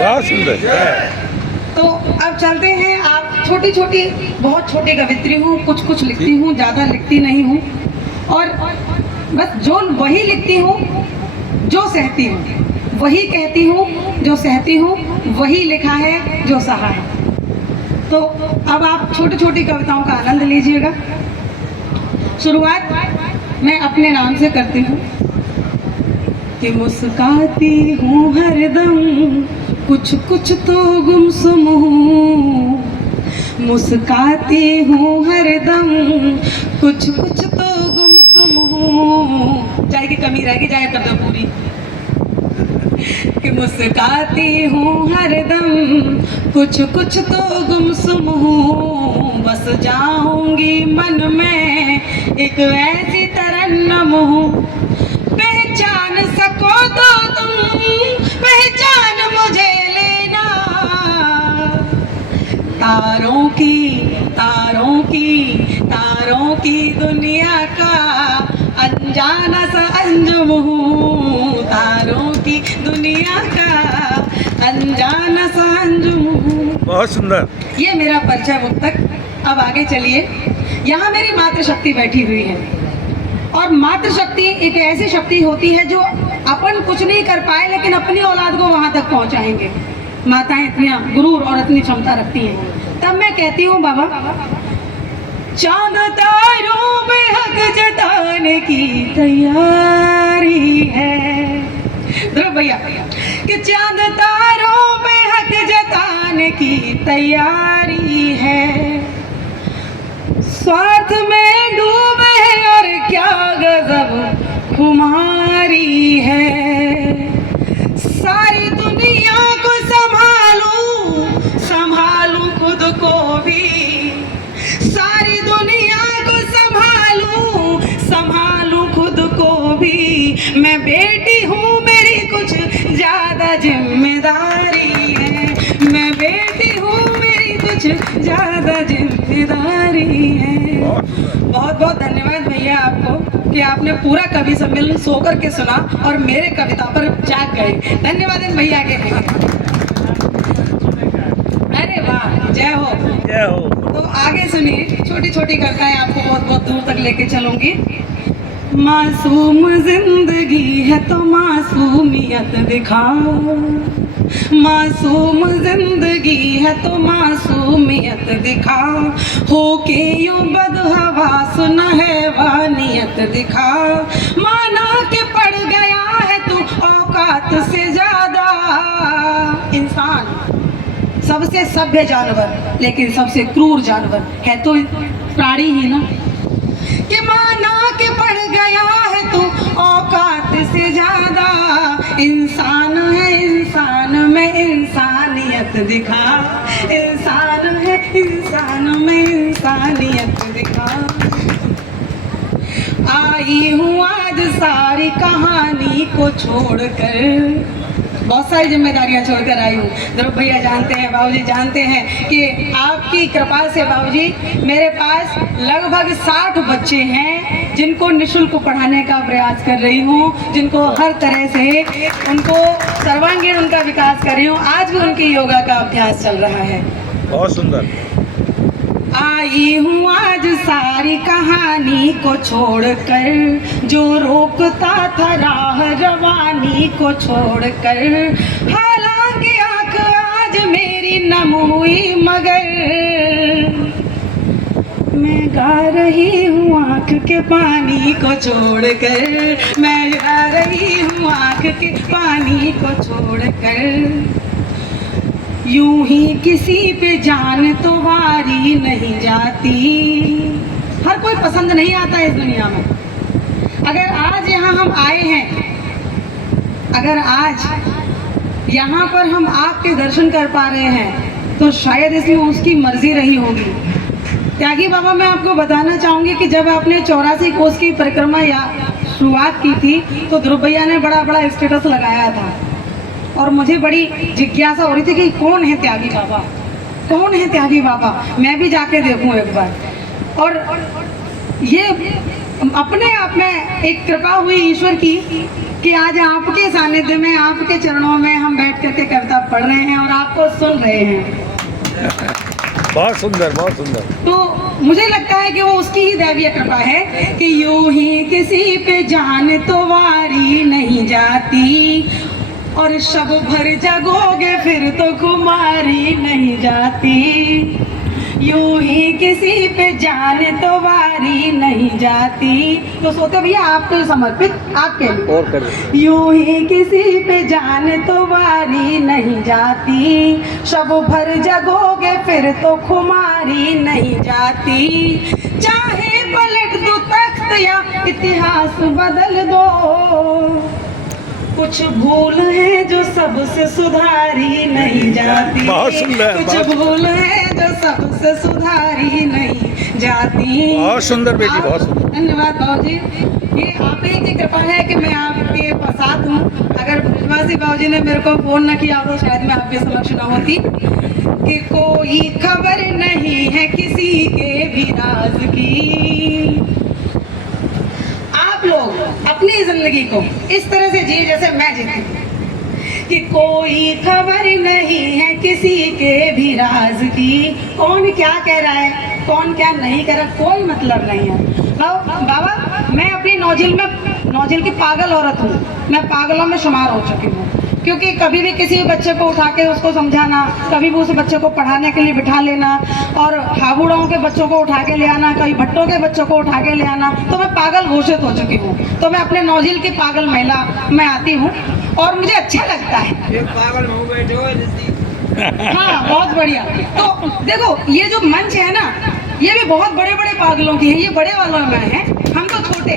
बहुत सुंदर। तो अब चलते हैं। आप छोटी छोटी, बहुत छोटी कवित्री हूँ, कुछ कुछ लिखती हूँ, ज़्यादा लिखती नहीं हूँ, और बस जो वही लिखती हूँ जो सहती हूँ, वही कहती हूँ जो सहती हूँ, वही लिखा है जो सहा है। तो अब आप छोटी छोटी कविताओं का आनंद लीजिएगा। शुरुआत मैं अपने नाम से करती हूँ कि मुस्काती हूँ हरदम, कुछ कुछ तो गुमसुम हूँ। मुस्काती हूँ हरदम, कुछ कुछ तो गुमसुम हूँ। चाय की कमी रहेगी, जाए कर दो पूरी। कि मुस्काती हूँ हरदम, कुछ कुछ तो गुमसुम हूँ। बस जाऊंगी मन में एक ऐसी तरन्नुम हूँ। पहचान सको तो तुम, पहचान मुझे लेना। तारों की दुनिया का अनजाना सा अंजुम हूँ। तारों की दुनिया का अनजाना सा अंजुम हूँ। बहुत सुंदर। ये मेरा परिचय मुक्तक। अब आगे चलिए। यहाँ मेरी मातृशक्ति बैठी हुई है, और मातृशक्ति एक ऐसी शक्ति होती है जो अपन कुछ नहीं कर पाए लेकिन अपनी औलाद को वहां तक पहुंचाएंगे। माताएं इतनी गुरूर और इतनी क्षमता रखती हैं। तब मैं कहती हूँ बाबा, चांद तारों में हक जताने की तैयारी है। ध्रुव भैया, कि चांद तारों में हक जताने की तैयारी है। स्वार्थ में डूबे और क्या गजब खुमारी है। सारी दुनिया को संभालूं खुद को भी। सारी दुनिया को संभालूं खुद को भी। मैं बेटी हूँ, मेरी कुछ ज्यादा जिम्मेदारी है। मैं बेटी हूँ, मेरी कुछ ज्यादा जिम्मेदारी है। बहुत बहुत धन्यवाद भैया आपको कि आपने पूरा कवि सम्मेलन सो करके सुना और मेरे कविता पर जाग गए। धन्यवाद इन भैया के लिए। अरे वाह, जय हो जय हो। तो आगे सुनिए। छोटी छोटी कविताएं आपको बहुत बहुत दूर तक लेके चलूंगी। मासूम जिंदगी है तो मासूमियत दिखाओ। मासूम जिंदगी है तो मासूमियत दिखाओ। हो के यूं बदहवास न है वानियत दिखाओ। माना के पड़ गया है तू औकात से ज्यादा। इंसान सबसे सभ्य जानवर लेकिन सबसे क्रूर जानवर है तो प्राणी ही ना। कि माना के पड़ गया है तू औकात से ज्यादा। इंसान है, इंसान में इंसानियत दिखा। इंसान है, इंसान में इंसानियत दिखा। आई हूँ आज सारी कहानी को छोड़कर। बहुत सारी जिम्मेदारियां छोड़कर आई हूँ। ध्रुव भैया जानते हैं, बाबूजी जानते हैं कि आपकी कृपा से बाबूजी मेरे पास लगभग 60 बच्चे हैं जिनको निःशुल्क पढ़ाने का प्रयास कर रही हूँ। जिनको हर तरह से उनको सर्वांगीण उनका विकास कर रही हूँ। आज भी उनकी योगा का अभ्यास चल रहा है। बहुत सुंदर। आई हूँ आज सारी कहानी को छोड़कर। जो रोकता था राह रवानी को छोड़कर। हालांकि आँख आज मेरी नम हुई मगर मैं गा रही हूँ आँख के पानी को छोड़कर। मैं गा रही हूँ आँख के पानी को छोड़कर। यूं ही किसी पे जान तो वारी नहीं जाती। हर कोई पसंद नहीं आता इस दुनिया में। अगर आज यहाँ हम आए हैं, अगर आज यहाँ पर हम आपके दर्शन कर पा रहे हैं तो शायद इसमें उसकी मर्जी रही होगी। त्यागी बाबा, मैं आपको बताना चाहूँगी कि जब आपने 84 कोस की परिक्रमा या शुरुआत की थी तो ध्रुव भैया ने बड़ा बड़ा स्टेटस लगाया था और मुझे बड़ी जिज्ञासा हो रही थी कि कौन है त्यागी बाबा, कौन है त्यागी बाबा। मैं भी जाके देखूं एक बार। और ये अपने आप में एक कृपा हुई ईश्वर की कि आज आपके सानिध्य में, आपके चरणों में हम बैठ करके कविता पढ़ रहे हैं और आपको सुन रहे हैं। बहुत सुंदर, बहुत सुंदर। तो मुझे लगता है कि वो उसकी ही दैवीय कृपा है कि यूं ही किसी पे जान तो वारी नहीं जाती, और शब भर जगोगे फिर तो खुमारी नहीं जाती। यूं ही किसी पे जान तो वारी नहीं जाती। तो सोते भैया आपको समर्पित आपके लिए। और कर यूं ही किसी पे जान तो वारी नहीं जाती, शब भर जगोगे फिर तो खुमारी नहीं जाती। चाहे पलट दो तख्त या इतिहास बदल दो, कुछ भूल है जो सबसे सुधारी नहीं जाती। बहुत सुंदर, कुछ भूल है जो सबसे सुधारी नहीं जाती। बहुत सुंदर बेटी, बहुत सुंदर। धन्यवाद बाबूजी। ये आप ही की कृपा है कि मैं आपके साथ हूँ। अगर भुजवासी बाबूजी ने मेरे को फोन न किया तो शायद मैं आपके समक्ष न होती। कि कोई खबर नहीं है किसी के भी राज की। आप लोग अपनी जिंदगी को इस तरह से जिए जैसे मैं जीती, कि कोई खबर नहीं है किसी के भी राज की। कौन क्या कह रहा है, कौन क्या नहीं कह रहा, कोई मतलब नहीं है। बाबा मैं अपनी नौजिल की पागल औरत हूँ। मैं पागलों में शुमार हो चुकी हूँ, क्योंकि कभी भी किसी बच्चे को उठा के उसको समझाना, कभी भी उस बच्चे को पढ़ाने के लिए बिठा लेना, और हाबुड़ों के बच्चों को उठा के ले आना, कभी भट्टों के बच्चों को उठा के ले आना, तो मैं पागल घोषित हो चुकी हूँ। तो मैं अपने नौजिल की पागल महिला में आती हूँ और मुझे अच्छा लगता है। ये पागल हो बैठे। हाँ बहुत बढ़िया। तो देखो ये जो मंच है ना, ये भी बहुत बड़े बड़े पागलों की है। ये बड़े वालों में है, हम तो छोटे।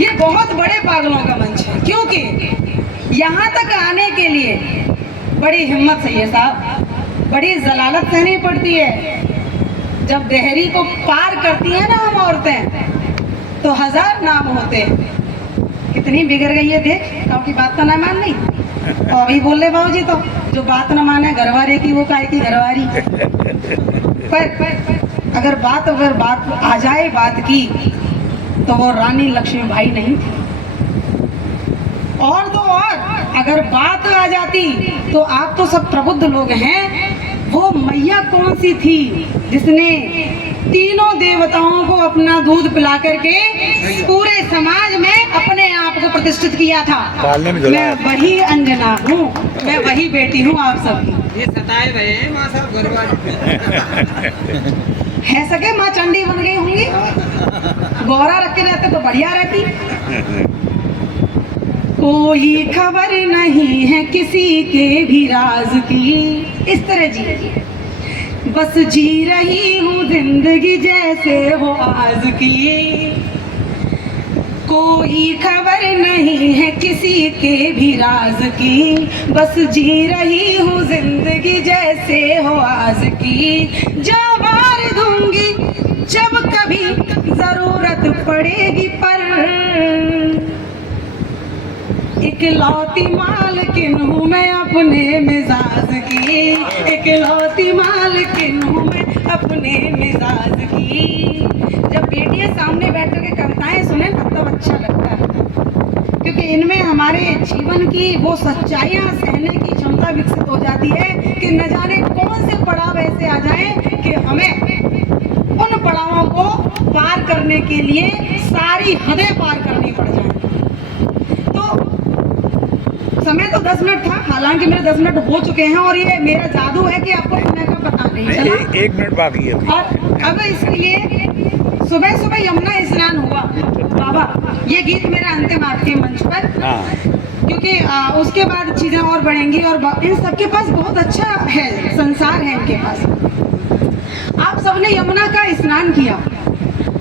ये बहुत बड़े पागलों का मंच है, क्योंकि यहाँ तक आने के लिए बड़ी हिम्मत चाहिए साहब, बड़ी जलालत सहनी पड़ती है। जब देहरी को पार करती है ना हम औरतें, तो 1000 नाम होते हैं। कितनी बिगड़ गई है देख, क्योंकि बात तो ना मान नहीं। और अभी बोल रहे बाबूजी तो जो बात न माने घरवारे की वो काय की घरवारी। पर अगर बात आ जाए बात की, तो वो रानी लक्ष्मीबाई नहीं थी। और तो और अगर बात आ जाती तो आप तो सब प्रबुद्ध लोग हैं, वो मैया कौन सी थी जिसने तीनों देवताओं को अपना दूध पिला करके पूरे समाज में अपने आप को प्रतिष्ठित किया था। मैं वही अंजना हूँ, मैं वही बेटी हूँ आप सबकी। ये सताए रहे हैं माँ साहब घरवाले। है सके माँ चंडी बन गई होंगी, गौरा रख के रहते तो बढ़िया रहती। कोई खबर नहीं है किसी के भी राज की, इस तरह जी बस जी रही हूँ जिंदगी जैसे हो आज की। कोई खबर नहीं है किसी के भी राज की, बस जी रही हूँ जिंदगी जैसे हो आज की। जवार दूंगी जब कभी जरूरत पड़ेगी, पर इकलौती मालकिन हूँ मैं अपने मिजाज की। इकलौती मालकिन हूँ मैं अपने मिजाज की। जब बेटियां सामने बैठ कर के कविताएं सुने ना तब अच्छा लगता है, क्योंकि इनमें हमारे जीवन की वो सच्चाइयाँ सहने की क्षमता विकसित हो जाती है कि न जाने कौन से पड़ाव ऐसे आ जाए कि हमें उन पड़ावों को पार करने के लिए सारी हदें पार करनी पड़ जाए। समय तो 10 मिनट था, हालांकि मेरे 10 मिनट हो चुके हैं, और ये मेरा जादू है कि आपको समय का पता नहीं चला। 1 मिनट बाकी है। और अब इसलिए सुबह सुबह यमुना स्नान हुआ बाबा, ये गीत मेरा अंतिम आपके मंच पर, क्योंकि उसके बाद चीजें और बढ़ेंगी और इन सबके पास बहुत अच्छा है, संसार है इनके पास। आप सबने यमुना का स्नान किया,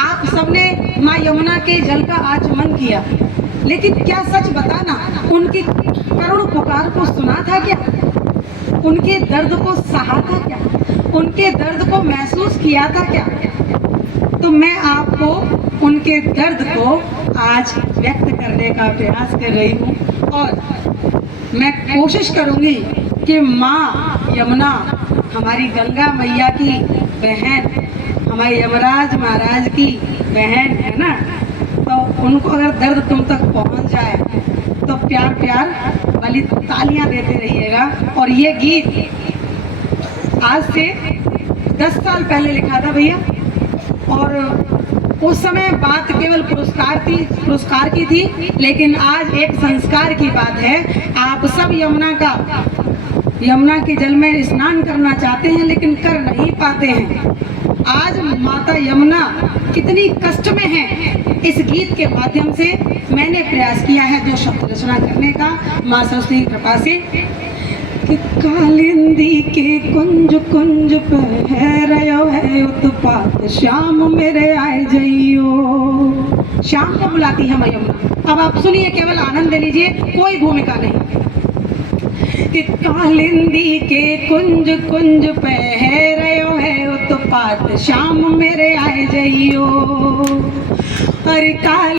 आप सबने माँ यमुना के जल का आचमन किया, लेकिन क्या सच बताना उनकी करुण पुकार को सुना था क्या? उनके दर्द को सहा था क्या? उनके दर्द को महसूस किया था क्या? तो मैं आपको उनके दर्द को आज व्यक्त करने का प्रयास कर रही हूँ, और मैं कोशिश करूँगी कि माँ यमुना हमारी गंगा मैया की बहन, हमारे यमराज महाराज की बहन है ना, तो उनको अगर दर्द तुम तक पहुंच जाए तो प्यार प्यार वाली तालियां देते रहिएगा। और ये गीत आज से 10 साल पहले लिखा था भैया, और उस समय बात केवल पुरस्कार की थी, लेकिन आज एक संस्कार की बात है। आप सब यमुना के जल में स्नान करना चाहते हैं लेकिन कर नहीं पाते हैं। आज माता यमुना कितनी कष्ट में है, इस गीत के माध्यम से मैंने प्रयास किया है 2 शब्द रचना करने का माँ सरस्वती की कृपा से। कि कालिंदी के कुंज कुंज पहरयो है उत्पात, श्याम मेरे आए जइयो। श्याम को बुलाती है माँ यमुना। अब आप सुनिए, केवल आनंद लीजिए, कोई भूमिका नहीं। कि कालिंदी के कुंज कुंज पहरयो है उत्पात, श्याम मेरे आए जइयो। अरे काल